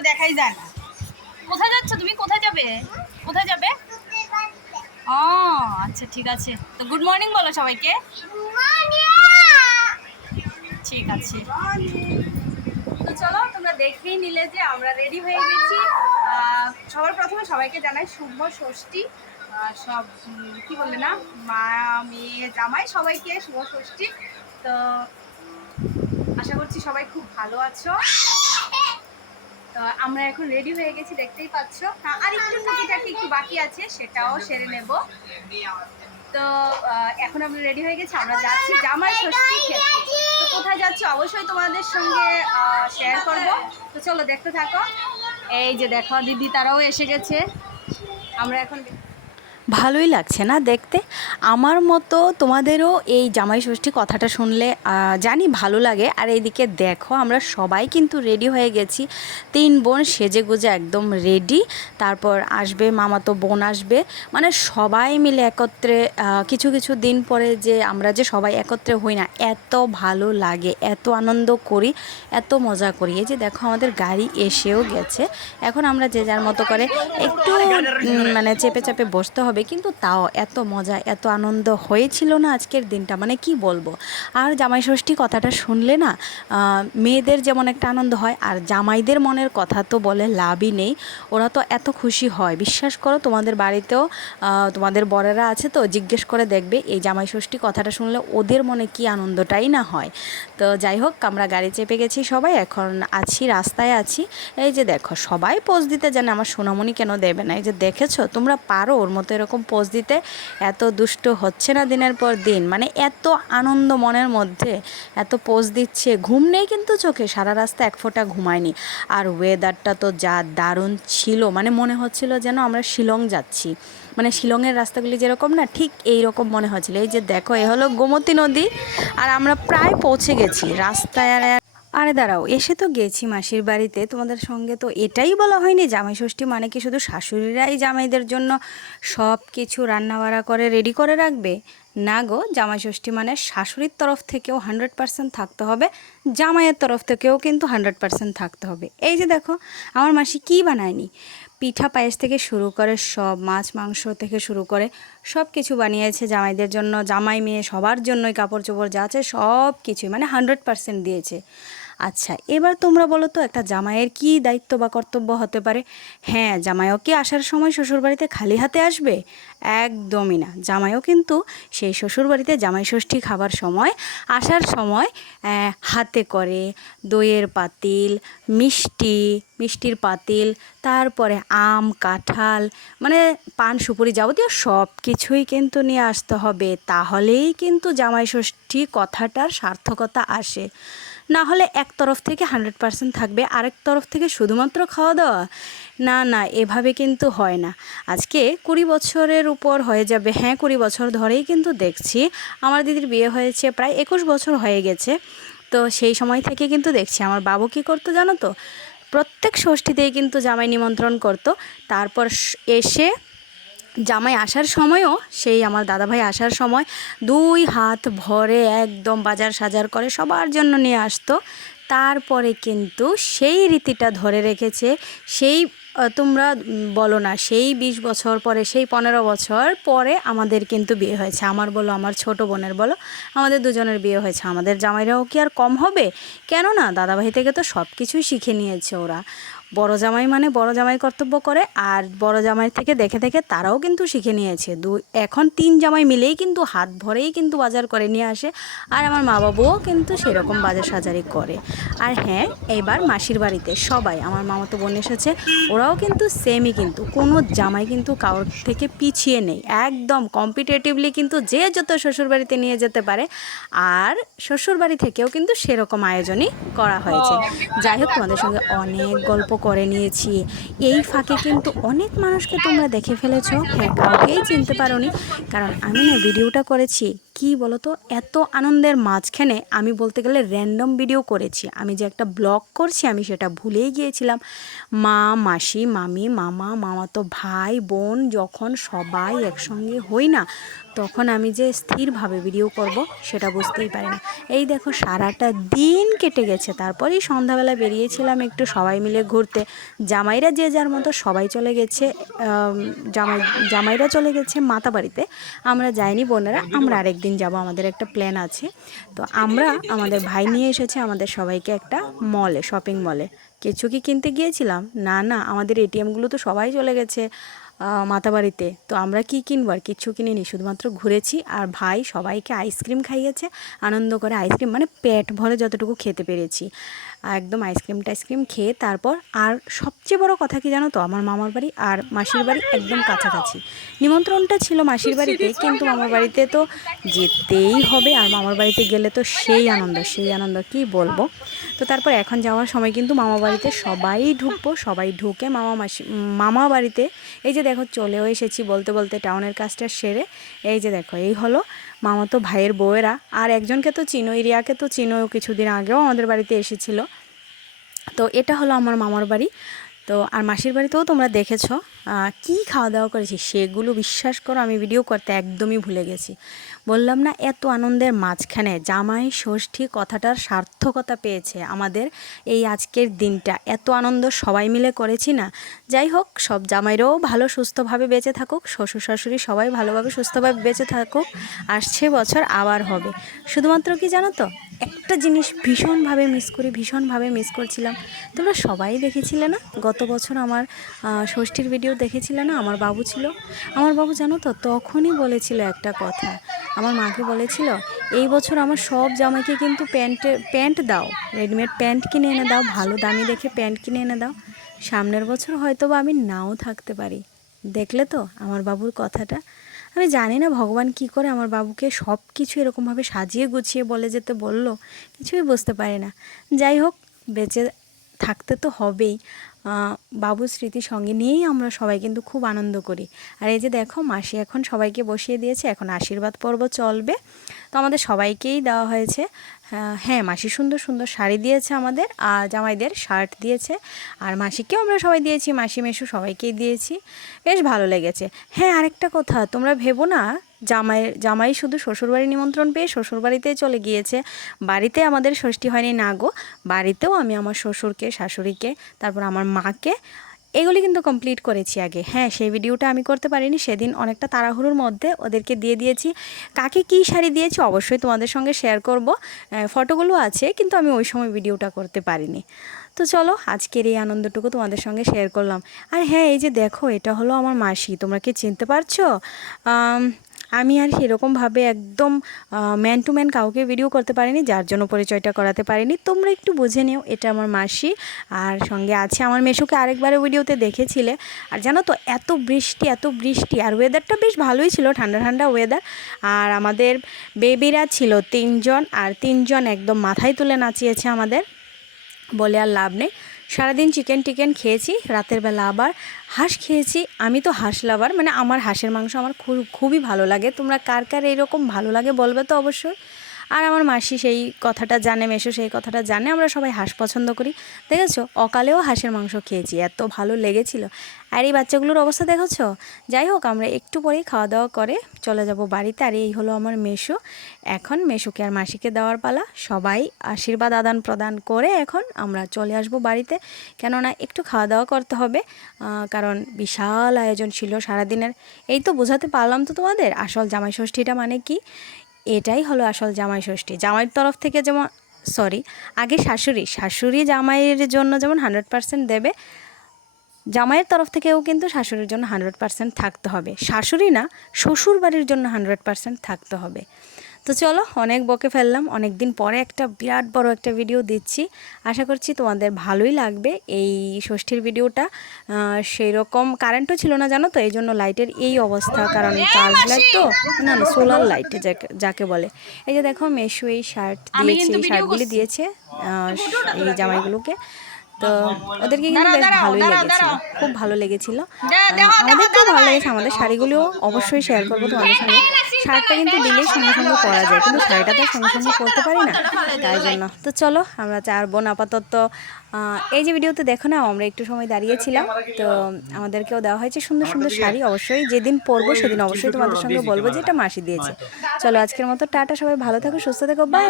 করে দেখাই যায় না কোথায় যাচ্ছ তুমি? কোথায় যাবে? কোথায় যাবে? ও আচ্ছা ঠিক আছে। তো গুড মর্নিং বলো সবাইকে। ঠিক আছে। তো চলো, তোমরা দেখেই নিলে যে আমরা রেডি হয়ে গেছি। সবার প্রথমে সবাইকে জানাই শুভ ষষ্ঠী। সব কি বললে না? মা, মেয়ে, জামাই সবাইকে শুভ ষষ্ঠী। তো আশা করছি সবাই খুব ভালো আছো। আমরা এখন রেডি হয়ে গেছি, দেখতেই পাচ্ছ। আর একটু টুকিটাকি একটু বাকি আছে, সেটাও সেরে নেব। তো এখন আমরা রেডি হয়ে গেছি, আমরা যাচ্ছি জামাই ষষ্ঠী খেতে। তো কোথায় যাচ্ছি? অবশ্যই তোমাদের সঙ্গে শেয়ার করব। তো চলো দেখতে থাকো। এই যে দেখো, দিদি, তারাও এসে গেছে। আমরা এখন ভালোই লাগছে না দেখতে। আমার মতো তোমাদেরও এই জামাই ষষ্ঠী কথাটা শুনলে জানি ভালো লাগে। আর এইদিকে দেখো, আমরা সবাই কিন্তু রেডি হয়ে গেছি। তিন বোন সেজে গুজে একদম রেডি তারপর আসবে মামাতো বোন আসবে। মানে সবাই মিলে একত্রে কিছু কিছু দিন পরে যে আমরা যে সবাই একত্রে হই না, এত ভালো লাগে, এত আনন্দ করি, এত মজা করি। এই যে দেখো, আমাদের গাড়ি এসেও গেছে। এখন আমরা যে যার মতো করে একটু মানে চেপে চেপে বসতে হবে। কিন্তু তাও এত মজা, এত আনন্দ হয়েছিল না আজকের দিনটা। মানে কি বলব? আর জামাই ষষ্ঠী কথাটা শুনলে না মেয়েদের যেমন একটা আনন্দ হয়, আর জামাইদের মনের কথা তো বলে লাভই নেই। ওরা তো এত খুশি হয়। বিশ্বাস করো, তোমাদের বাড়িতেও তোমাদের বরেরা আছে তো, জিজ্ঞেস করে দেখবে। এই জামাই ষষ্ঠী কথাটা শুনলে ওদের মনে কি আনন্দটাই না হয়। তো যাই হোক, আমরা গাড়ি চেপে গেছি সবাই। এখন আছি, রাস্তায় আছি। এই যে দেখো, সবাই পোজ দিতে জানে, আমার সোনামণি কেন দেবে না? এই যে দেখেছ? তোমরা পারো, ওর মতো এরকম পোজ দিতে এত দুষ্ট হচ্ছে না দিনের পর দিন? মানে এত আনন্দ মনের মধ্যে এত পোজ দিচ্ছে, ঘুম নেই কিন্তু চোখে, সারা রাস্তা এক ফোঁটা ঘুমায়নি। আর ওয়েদারটা তো যা দারুণ ছিল মানে মনে হচ্ছিল যেন আমরা শিলং যাচ্ছি। মানে শিলংয়ের রাস্তাগুলি যেরকম না, ঠিক এই রকম মনে হচ্ছিল। এই যে দেখো, এ হলো গোমতী নদী, আর আমরা প্রায় পৌঁছে গেছি। রাস্তায় আর দাঁড়াও, এসে তো গেছি মাসির বাড়িতে। তোমাদের সঙ্গে তো এটাই বলা হয়নি, জামাই ষষ্ঠী মানে কি শুধু শাশুড়িরাই জামাইদের জন্য সব কিছু রান্নাবাড়া করে রেডি করে রাখবে? না গো, জামাই ষষ্ঠী মানে শাশুড়ির তরফ থেকেও হান্ড্রেড পার্সেন্ট থাকতে হবে, জামাইয়ের তরফ থেকেও কিন্তু হান্ড্রেড পার্সেন্ট থাকতে হবে। এই যে দেখো, আমার মাসি কী বানায়নি? পিঠা পায়েস থেকে শুরু করে সব, মাছ, মাংস থেকে শুরু করে সব কিছু বানিয়েছে জামাইদের জন্য, জামাই মেয়ে সবার জন্যই কাপড় চোপড় যা আছে সব কিছুই মানে হান্ড্রেড পার্সেন্ট দিয়েছে। আচ্ছা এবার তোমরা বলো তো, একটা জামাইয়ের কী দায়িত্ব বা কর্তব্য হতে পারে? হ্যাঁ জামাইও কি আসার সময় শ্বশুরবাড়িতে খালি হাতে আসবে? একদমই না। জামাইও কিন্তু সেই শ্বশুরবাড়িতে জামাই ষষ্ঠী খাবার সময়, আসার সময় হাতে করে দইয়ের পাতিল, মিষ্টি, মিষ্টির পাতিল, তারপরে আম, কাঁঠাল মানে পান, সুপুরি যাবতীয় সব কিছুই কিন্তু নিয়ে আসতে হবে। তাহলেই কিন্তু জামাই ষষ্ঠী কথাটার সার্থকতা আসে। না হলে এক তরফ থেকে হান্ড্রেড পার্সেন্ট থাকবে, আরেক তরফ থেকে শুধুমাত্র খাওয়া দাওয়া না না, এভাবে কিন্তু হয় না। আজকে কুড়ি বছরের উপর হয়ে যাবে। হ্যাঁ কুড়ি বছর ধরেই কিন্তু দেখছি। আমার দিদির বিয়ে হয়েছে প্রায় একুশ বছর হয়ে গেছে। তো সেই সময় থেকে কিন্তু দেখছি। আমার বাবু কী করতো জানো তো? প্রত্যেক ষষ্ঠীতেই কিন্তু জামাই নিমন্ত্রণ করতো। তারপর এসে জামাই আসার সময়ও, সেই আমার দাদাভাই আসার সময় দুই হাত ভরে একদম বাজার সাজার করে সবার জন্য নিয়ে আসতো। তারপরে কিন্তু সেই রীতিটা ধরে রেখেছে, সেই তোমরা বলো না, সেই বিশ বছর পরে, সেই পনেরো বছর পরে আমাদের কিন্তু বিয়ে হয়েছে। আমার বলো, আমার ছোট বোনের বলো, আমাদের দুজনের বিয়ে হয়েছে। আমাদের জামাইরাও কি আর কম হবে? কেন না দাদাভাই থেকে তো সব কিছুই শিখে নিয়েছে ওরা। বড় জামাই মানে বড় জামাই কর্তব্য করে আর বড় জামাই থেকে দেখে দেখে তারাও কিন্তু শিখে নিয়েছে। দু এখন তিন জামাই মিলেই কিন্তু হাত ভরেই কিন্তু বাজার করে নিয়ে আসে আর আমার মা বাবুও কিন্তু সেরকম বাজার সাজারি করে। আর হ্যাঁ এবার মাসির বাড়িতে সবাই আমার মামাতো বোন এসেছে ওরাও কিন্তু সেমই কিন্তু কোনো জামাই কিন্তু কারোর থেকে পিছিয়ে নেই একদম কম্পিটেটিভলি কিন্তু যে যত শ্বশুরবাড়িতে নিয়ে যেতে পারে আর শ্বশুরবাড়ি থেকেও কিন্তু সেরকম আয়োজনই করা হয়েছে। যাই হোক তোমাদের সঙ্গে অনেক গল্প করে নিয়েছি। এই ফাঁকে কিন্তু অনেক মানুষকে তোমরা দেখে ফেলেছ। হ্যাঁ কাউকেই চিনতে পারো কারণ আমি না ভিডিওটা করেছি। কি বলো তো এত আনন্দের মাঝখানে আমি বলতে গেলে র্যান্ডম ভিডিও করেছি। আমি যে একটা ব্লগ করছি, আমি সেটা ভুলেই গিয়েছিলাম। মা, মাসি, মামি, মামা, মামাতো ভাই, বোন, যখন সবাই একসঙ্গে হই না, তখন আমি যে স্থিরভাবে ভিডিও করব, সেটা বুঝতেই পারি না। এই দেখো, সারাটা দিন কেটে গেছে। তারপরেই সন্ধ্যাবেলা বেরিয়েছিলাম একটু সবাই মিলে ঘুরতে। জামাইরা যে যার মতো সবাই চলে গেছে জামাই, জামাইরা চলে গেছে মাতা বাড়িতে আমরা যাইনি, বোনেরা, আমরা আরেকদিন যাব, আমাদের একটা প্ল্যান আছে। তো আমরা, আমাদের ভাই নিয়ে এসেছে, আমাদের সবাইকে একটা মলে শপিং মলে কিছু কি কিনতে গিয়েছিলাম? না না, আমাদের এটিএমগুলো তো সবাই চলে গেছে মাতাবাড়িতে। তো আমরা কি কিনবো? আর কিচ্ছু কিনিনি, শুধুমাত্র ঘুরেছি। আর ভাই সবাইকে আইসক্রিম খাইয়েছে, আনন্দ করে আইসক্রিম মানে পেট ভরে যতটুকু খেতে পেরেছি। একদম আইসক্রিম টাইসক্রিম খেয়ে তারপর আর সবচেয়ে বড় কথা কি জানো তো? আমার মামার বাড়ি আর মাসির বাড়ি একদম কাছাকাছি। নিমন্ত্রণটা ছিল মাসির বাড়িতে, কিন্তু মামার বাড়িতে তো যেতেই হবে আর মামার বাড়িতে গেলে তো সেই আনন্দ সেই আনন্দ কি বলব? তো তারপর এখন যাওয়ার সময় কিন্তু মামা বাড়িতে সবাই ঢুকবো, সবাই ঢুকে মামা মাসি, মামা বাড়িতে এই যে দেখো চলেও এসেছি বলতে বলতে টাউনের কাজটা সেরে, এই যে দেখো, এই হলো মামা তো ভাইয়ের বউয়েরা। আর একজনকে তো চিনো, ইরিয়াকে তো চিনো কিছুদিন আগেও আমাদের বাড়িতে এসেছিল। তো এটা হলো আমার মামার বাড়ি। তো আর মাসির বাড়িতেও তোমরা দেখেছ কি খাওয়া দাওয়া করেছি সেগুলো বিশ্বাস করো, আমি ভিডিও করতে একদমই ভুলে গেছি। বললাম না, এত আনন্দের মাঝখানে জামাই ষষ্ঠী কথাটার সার্থকতা পেয়েছে আমাদের এই আজকের দিনটা। এত আনন্দ সবাই মিলে করেছি না। যাই হোক, সব জামাইরাও ভালো সুস্থভাবে বেঁচে থাকুক, শ্বশুর শাশুড়ি সবাই ভালোভাবে সুস্থভাবে বেঁচে থাকুক, আসছে বছর আবার হবে। শুধুমাত্র কি জানো তো একটা জিনিস ভীষণভাবে মিস করি, ভীষণভাবে মিস করছিলাম। তোমরা সবাই দেখেছিলে না? গত বছর আমার ষষ্ঠীর ভিডিও দেখেছিলে না? আমার বাবু ছিল। আমার বাবু জানো তো, তখনই বলেছিল একটা কথা। আমার মাকে বলেছিল, এই বছর আমার সব জামাইকে কিন্তু প্যান্ট প্যান্ট দাও। রেডিমেড প্যান্ট কিনে এনে দাও, ভালো দামি দেখে প্যান্ট কিনে এনে দাও। সামনের বছর হয়তো বা আমি নাও থাকতে পারি। দেখলে তো আমার বাবুর কথাটা? আমি জানি না ভগবান কি করে আমার বাবুকে সব কিছু এরকমভাবে সাজিয়ে গুছিয়ে বলে যেতে বলল, কিছুই বুঝতে পারি না। যাই হোক, বেঁচে থাকতে তো হবেই। বাবু স্মৃতি সঙ্গে নিয়েই আমরা সবাই কিন্তু খুব আনন্দ করি। আর এই যে দেখো, মাসি এখন সবাইকে বসিয়ে দিয়েছে, এখন আশীর্বাদ পর্ব চলবে। তো আমাদের সবাইকেই দেওয়া হয়েছে। হ্যাঁ মাসি সুন্দর সুন্দর শাড়ি দিয়েছে আমাদের, আর জামাইদের শার্ট দিয়েছে। আর মাসিকেও আমরা সবাই দিয়েছি, মাসি মেশু সবাইকেই দিয়েছি। বেশ ভালো লেগেছে। হ্যাঁ আরেকটা কথা, তোমরা ভেবো না, জামাই জামাই শুধু শ্বশুরবাড়ি নিমন্ত্রণ পেয়ে শ্বশুরবাড়িতেই চলে গিয়েছে। বাড়িতে আমাদের ষষ্ঠী হয়নি, না গো, বাড়িতেও আমি আমার শ্বশুরকে, শাশুড়িকে, তারপর আমার মাকে এগুলি কিন্তু কমপ্লিট করেছি আগে। হ্যাঁ সেই ভিডিওটা আমি করতে পারিনি, সেদিন অনেকটা তাড়াহুড়োর মধ্যে ওদেরকে দিয়ে দিয়েছি। কাকে কী শাড়ি দিয়েছি অবশ্যই তোমাদের সঙ্গে শেয়ার করব। ফটোগুলো আছে, কিন্তু আমি ওই সময় ভিডিওটা করতে পারিনি। তো চলো, আজকের এই আনন্দটুকু তোমাদের সঙ্গে শেয়ার করলাম। আর হ্যাঁ এই যে দেখো, এটা হলো আমার মাসি, তোমরা কি চিনতে পারছ? আম, আর সেরকমভাবে একদম ম্যান টু ম্যান কাউকে ভিডিও করতে পারিনি যার জন্য পরিচয়টা করাতে পারিনি। তোমরা একটু বুঝে নিও এটা আমার মাসি আর সঙ্গে আছে আমার মেশুকে আরেকবারে ভিডিওতে দেখেছিলে। আর জানো তো এত বৃষ্টি এত বৃষ্টি আর ওয়েদারটা বেশ ভালোই ছিল ঠান্ডা ঠান্ডা ওয়েদার আর আমাদের বেবিরা ছিল তিনজন আর তিনজন একদম মাথায় তুলে নাচিয়েছে আমাদের বলে আর লাভ নেই। সারাদিন চিকেন টিকেন খেয়েছি, রাতের বেলা আবার হাঁস খেয়েছি। আমি তো হাঁস লাভার মানে আমার হাঁসের মাংস আমার খুব, খুবই ভালো লাগে। তোমরা কার কার এইরকম ভালো লাগে বলবে তো অবশ্যই। আর আমার মাসি সেই কথাটা জানে মেশো সেই কথাটা জানে, আমরা সবাই হাঁস পছন্দ করি। দেখেছ? অকালেও হাঁসের মাংস খেয়েছি, এত ভালো লেগেছিল। আর এই বাচ্চাগুলোর অবস্থা দেখেছ? যাই হোক, আমরা একটু পরেই খাওয়া দাওয়া করে চলে যাব বাড়িতে। আর এই হলো আমার মেশো এখন মেশোকে আর মাসিকে দেওয়ার পালা। সবাই আশীর্বাদ আদান প্রদান করে এখন আমরা চলে আসব বাড়িতে। কেননা একটু খাওয়া দাওয়া করতে হবে কারণ বিশাল আয়োজন ছিল সারাদিনের। এই তো বোঝাতে পারলাম তো তোমাদের, আসল জামাই ষষ্ঠীটা মানে কি? এটাই হলো আসল জামাই ষষ্ঠী। জামাইয়ের তরফ থেকে যেমন সরি আগে শাশুড়ি শাশুড়ি জামাইয়ের জন্য যেমন হান্ড্রেড পার্সেন্ট দেবে, জামাইয়ের তরফ থেকেও কিন্তু শাশুড়ির জন্য হান্ড্রেড পার্সেন্ট থাকতে হবে। শাশুড়ি না শ্বশুর বাড়ির জন্য হান্ড্রেড পার্সেন্ট থাকতে হবে। তো চলো অনেক বকে ফেললাম। অনেক দিন পরে একটা বিরাট বড় একটা ভিডিও দিচ্ছি। আশা করছি তোমাদের ভালোই লাগবে এই ষষ্ঠীর ভিডিওটা সেই রকম কারেন্টও ছিল না জানো তো? এই জন্য লাইটের এই অবস্থা। কারণ চার্জ লাইট তো না না সোলার লাইট যাকে বলে। এই যে দেখো মেশু এই শার্ট দিয়েছে এই শার্টগুলি দিয়েছে এই জামাইগুলোকে। তো ওদেরকে কিন্তু বেশ ভালোই লেগেছিল। খুব ভালো লেগেছিল। আমাদের তো ভালো লেগেছে। আমাদের শাড়িগুলিও অবশ্যই শেয়ার করব তোমাদের সঙ্গে। শার্টটা কিন্তু দিলে সঙ্গে সঙ্গে পরা যায় কিন্তু শাড়িটা তো সঙ্গে সঙ্গে পরতে পারি না। তাই জন্য। তো চলো আমরা চার বোন আপাতত এই যে ভিডিওতে দেখো না আমরা একটু সময় দাঁড়িয়েছিলাম তো আমাদেরকেও দেওয়া হয়েছে সুন্দর সুন্দর শাড়ি। অবশ্যই যেদিন পরবো সেদিন অবশ্যই তোমাদের সঙ্গে বলব যে এটা মাসি দিয়েছে। চলো আজকের মতো টাটা সবাই ভালো থাকো সুস্থ থাকো বাই।